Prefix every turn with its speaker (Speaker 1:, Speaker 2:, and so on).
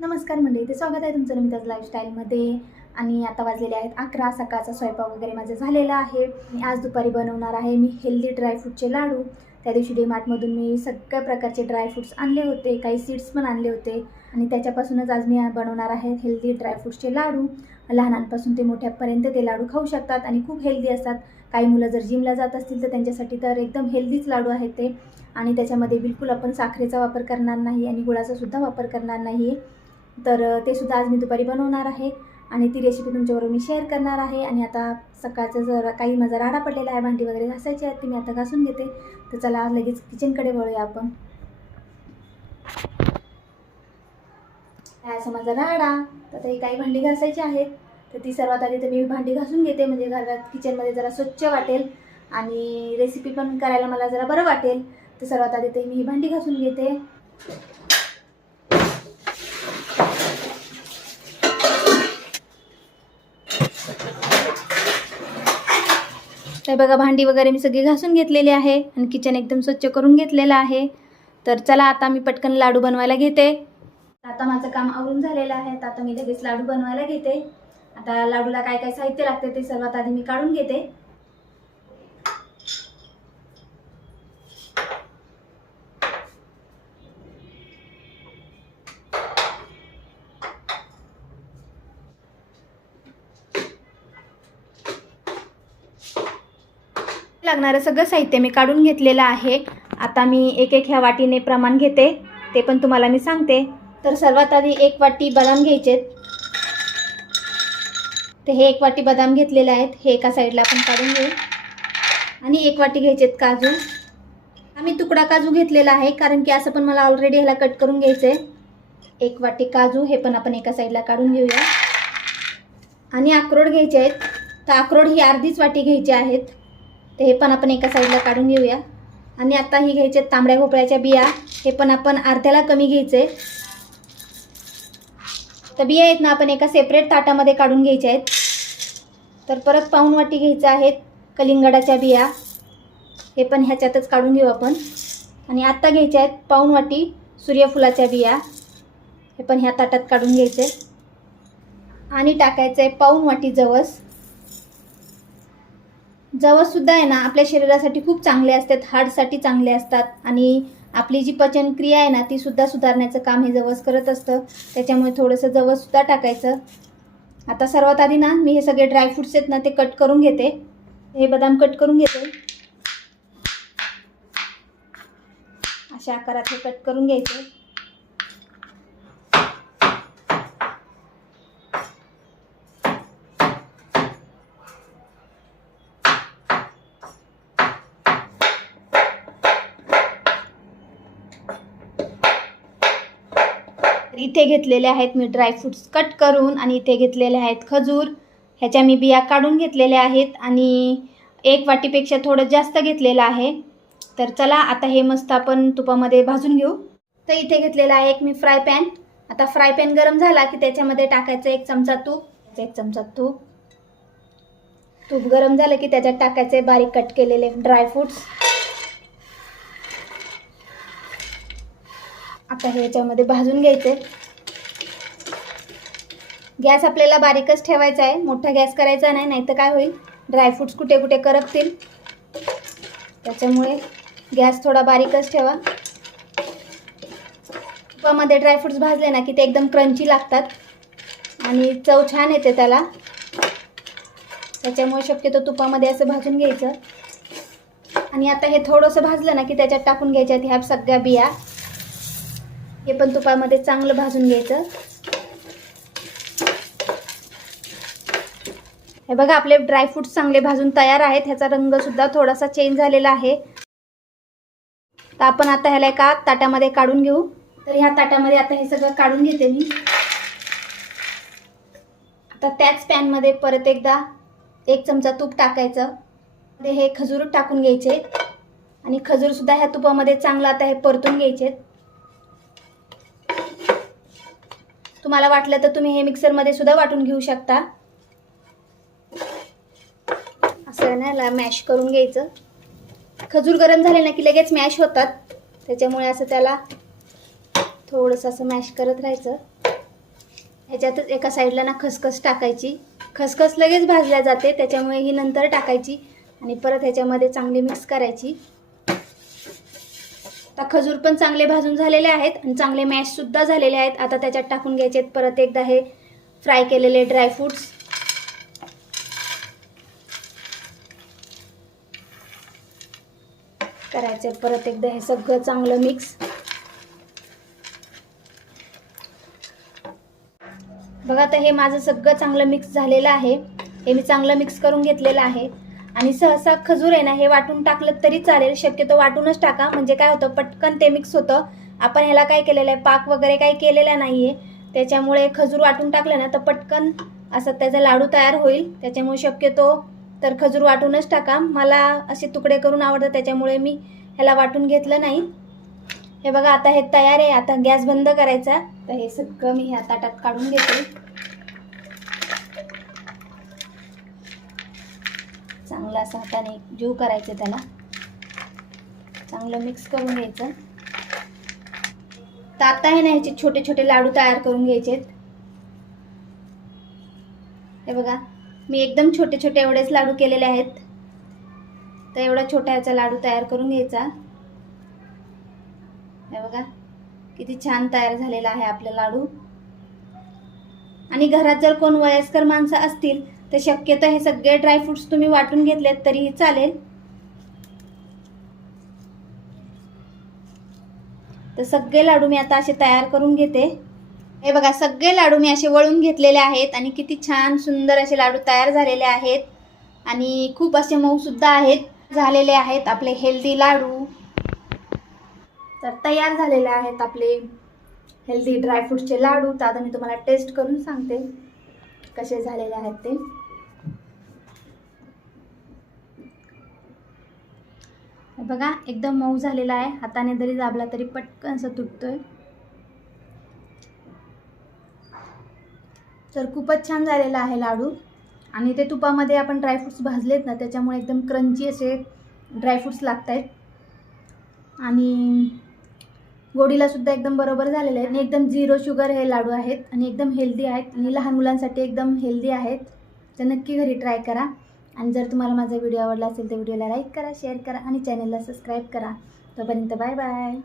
Speaker 1: नमस्कार मंडळी ते स्वागत आहे तुमचं नमिताज लाईफस्टाईलमध्ये आणि आता वाजलेले आहेत अकरा सकाळचा स्वयंपाक वगैरे माझा झालेला आहे. मी आज दुपारी बनवणार आहे मी हेल्दी ड्रायफ्रूटचे लाडू. त्या दिवशी डीमार्टमधून मी सगळ्या प्रकारचे ड्रायफ्रूट्स आणले होते काही सीड्स पण आणले होते. आणि त्याच्यापासूनच आज मी बनवणार आहे हेल्दी ड्रायफ्रूट्सचे लाडू. लहानांपासून ते मोठ्यापर्यंत ते लाडू खाऊ शकतात आणि खूप हेल्दी असतात. काही मुलं जर जिमला जात असतील तर त्यांच्यासाठी तर एकदम हेल्दीच लाडू आहेत ते. आणि त्याच्यामध्ये बिलकुल आपण साखरेचा वापर करणार नाही आणि गुळाचासुद्धा वापर करणार नाही तर ते सुद्धा आज मी दुपारी बनवणार आहे. आणि ती रेसिपी तुमच्याबरोबर मी शेअर करणार आहे. आणि आता सकाळचं जर काही माझा राडा पडलेला आहे भांडी वगैरे घासायची आहेत ती मी आता घासून घेते. तर चला आज लगेच किचनकडे वळूया आपण. काय असं माझा राडा. तर ते काही भांडी घासायची आहेत. तर ती सर्वात आधी तर मी भांडी घासून घेते. म्हणजे घरात किचनमध्ये जरा स्वच्छ वाटेल. आणि रेसिपी पण करायला मला जरा बरं वाटेल. तर सर्वात आधी ते मी ही भांडी घासून घेते. तर बघा भांडी वगैरे मी सगळी घासून घेतलेली आहे आणि किचन एकदम स्वच्छ करून घेतलेलं आहे. तर चला आता मी पटकन लाडू बनवायला घेते. आता माझं काम आवरून झालेलं आहे तर आता मी लगेच लाडू बनवायला घेते. आता लाडूला काय काय साहित्य लागते ते सर्वात आधी मी काढून घेते. लागणारं सगळं साहित्य मी काढून घेतलेलं आहे. आता मी एक एक ह्या वाटीने प्रमाण घेते. ते पण तुम्हाला मी सांगते. तर सर्वात आधी एक वाटी बदाम घ्यायचेत तर हे एक वाटी बदाम घेतलेले आहेत. हे एका साईडला आपण काढून घेऊ. आणि एक वाटी घ्यायचेत काजू. आम्ही तुकडा काजू घेतलेला आहे कारण की असं पण मला ऑलरेडी ह्याला कट करून घ्यायचं आहे एक वाटी काजू हे पण आपण एका साईडला काढून घेऊया. आणि अक्रोड घ्यायचे आहेत. तर अक्रोड ही अर्धीच वाटी घ्यायची आहेत. तर हे पण आपण एका साईडला काढून घेऊया. आणि आता ही घ्यायचे तांबड्या भोपळ्याच्या बिया. हे पण आपण अर्ध्याला कमी घ्यायचे. तर बिया आहेत ना आपण एका सेपरेट ताटामध्ये काढून घ्यायच्या आहेत. तर परत पाऊन वाटी घ्यायच्या आहेत कलिंगडाच्या बिया. हे पण ह्याच्यातच काढून घेऊ आपण. आणि आत्ता घ्यायच्या आहेत पाऊन वाटी सूर्यफुलाच्या बिया. हे पण ह्या ताटात काढून घ्यायचे. आणि टाकायचं आहे पाऊन वाटी जवस. जवससुद्धा आहे ना आपल्या शरीरासाठी खूप चांगले असतात हार्टसाठी चांगले असतात. आणि आपली जी पचनक्रिया आहे ना ती सुद्धा सुधारण्याचं काम हे जवस करत असतं. त्याच्यामुळे थोडंसं जवससुद्धा टाकायचं. आता सर्वात आधी ना मी हे सगळे ड्रायफ्रुट्स आहेत ना ते कट करून घेते. हे बदाम कट करून घेते. अशा आकारात हे कट करून घ्यायचे. तर इथे घेतलेले आहेत मी ड्रायफ्रूट्स कट करून आणि इथे घेतलेले आहेत खजूर. ह्याच्या मी बिया काढून घेतलेल्या आहेत आणि एक वाटीपेक्षा थोडं जास्त घेतलेलं आहे. तर चला आता हे मस्त आपण तुपामध्ये भाजून घेऊ. तर इथे घेतलेला आहे एक मी फ्राय पॅन आता फ्राय पॅन गरम झाला की त्याच्यामध्ये टाकायचं एक चमचा तूप. एक चमचा तूप. तूप गरम झालं की त्याच्यात टाकायचे बारीक कट केलेले ड्रायफ्रूट्स आता हे याच्यामध्ये भाजून घ्यायचे गॅस आपल्याला बारीकच ठेवायचा आहे. मोठा गॅस करायचा नाही नाहीतर काय होईल? ड्रायफ्रूट्स कुठे कुठे करपतील. त्याच्यामुळे गॅस थोडा बारीकच ठेवा. तुपामध्ये ड्रायफ्रुट्स भाजले ना की ते एकदम क्रंची लागतात. आणि चव छान येते त्याला. त्याच्यामुळे शक्यतो तुपामध्ये असं भाजून घ्यायचं. आणि आता हे थोडंसं भाजलं ना की त्याच्यात टाकून घ्यायच्यात ह्या सगळ्या बिया. हे पण तुपामध्ये चांगलं भाजून घ्यायचं. हे बघा आपले ड्रायफ्रुट्स चांगले भाजून तयार आहेत. ह्याचा रंग सुद्धा थोडासा चेंज झालेला आहे. तर आपण आता ह्याला एका ताटामध्ये काढून घेऊ. तर ह्या ताटामध्ये आता हे सगळं काढून घेते मी. आता त्याच पॅनमध्ये परत एकदा एक चमचा तूप टाकायचं. हे खजूर टाकून घ्यायचे. आणि खजूर सुद्धा ह्या तुपामध्ये चांगलं आता हे परतून घ्यायचे तुम्हाला वाटलं तर तुम्ही हे मिक्सरमध्ये सुद्धा वाटून घेऊ शकता. असं ना मॅश करून घ्यायचं. खजूर गरम झाले ना की लगेच मॅश होतात. त्याच्यामुळे असं त्याला थोडंसं असं मॅश करत राहायचं. ह्याच्यातच एका साईडला ना खसखस टाकायची. खसखस लगेच भाजल्या जाते त्याच्यामुळे ही नंतर टाकायची आणि परत ह्याच्यामध्ये चांगली मिक्स करायची. आता खजूर पण चांगले भाजून झालेले आहेत आणि चांगले मॅशसुद्धा झालेले आहेत. आता त्याच्यात टाकून घ्यायचे आहेत. परत एकदा हे फ्राय केलेले ड्रायफ्रूट्स करायचे परत एकदा हे सगळं चांगलं मिक्स बघा आता हे माझं सगळं चांगलं मिक्स झालेलं आहे. हे मी चांगलं मिक्स करून घेतलेलं आहे. आणि सहसा खजूर आहे ना हे वाटून टाकलं तरी चालेल. शक्यतो वाटूनच टाका. म्हणजे काय होतं पटकन ते मिक्स होतं. आपण ह्याला काय केलेलं आहे पाक वगैरे काही केलेला नाही आहे त्याच्यामुळे खजूर वाटून टाकलं ना तर पटकन असं त्याचा लाडू तयार होईल. त्याच्यामुळे शक्यतो तर खजूर वाटूनच टाका. मला असे तुकडे करून आवडतं त्याच्यामुळे मी ह्याला वाटून घेतलं नाही. हे बघा आता हे तयार आहे. आता गॅस बंद करायचा. तर हे सगळं मी ह्या ताटात काढून घेते. चांगला असा हाताने जीव करायचं त्याला. चांगलं मिक्स करून घ्यायचं. तर आता ना ह्याचे छोटे छोटे लाडू तयार करून घ्यायचे हे बघा मी एकदम छोटे छोटे एवढेच लाडू केलेले आहेत. तर एवढा छोटा ह्याचा लाडू तयार करून घ्यायचा. हे बघा किती छान तयार झालेला आहे आपला लाडू. आणि घरात जर कोण वयस्कर माणसं असतील तर शक्यतो हे सगळे ड्रायफ्रुट्स तुम्ही वाटून घेतलेत तरीही चालेल. तर सगळे लाडू मी आता असे तयार करून घेते. हे बघा सगळे लाडू मी असे वळून घेतलेले आहेत आणि किती छान सुंदर असे लाडू तयार झालेले आहेत. आणि खूप असे मऊसुद्धा आहेत. झालेले आहेत आपले हेल्दी लाडू. तर तयार झालेले आहेत आपले हेल्दी ड्रायफ्रूटचे लाडू. तर आता मी तुम्हाला टेस्ट करून सांगते कसे झालेले आहेत ते. बघा एकदम मऊ झालेला आहे. हाताने जरी दाबला तरी पटकन असं तुटतोय. तर खूपच छान झालेला आहे लाडू. आणि ते तुपामध्ये आपण ड्रायफ्रूट्स भाजलेत ना त्याच्यामुळे एकदम क्रंची असे ड्रायफ्रूट्स लागत आहेत आणि गोडीला सुद्धा एकदम बरोबर झालेले आहेत. आणि एकदम झिरो शुगर हे लाडू आहेत. आणि एकदम हेल्दी आहेत. आणि लहान मुलांसाठी एकदम हेल्दी आहेत. तर नक्की घरी ट्राय करा. आणि जर तुम्हाला माझा व्हिडिओ आवडला असेल तर व्हिडिओला लाईक करा शेअर करा आणि चॅनलला सबस्क्राईब करा. तोपर्यंत बाय बाय.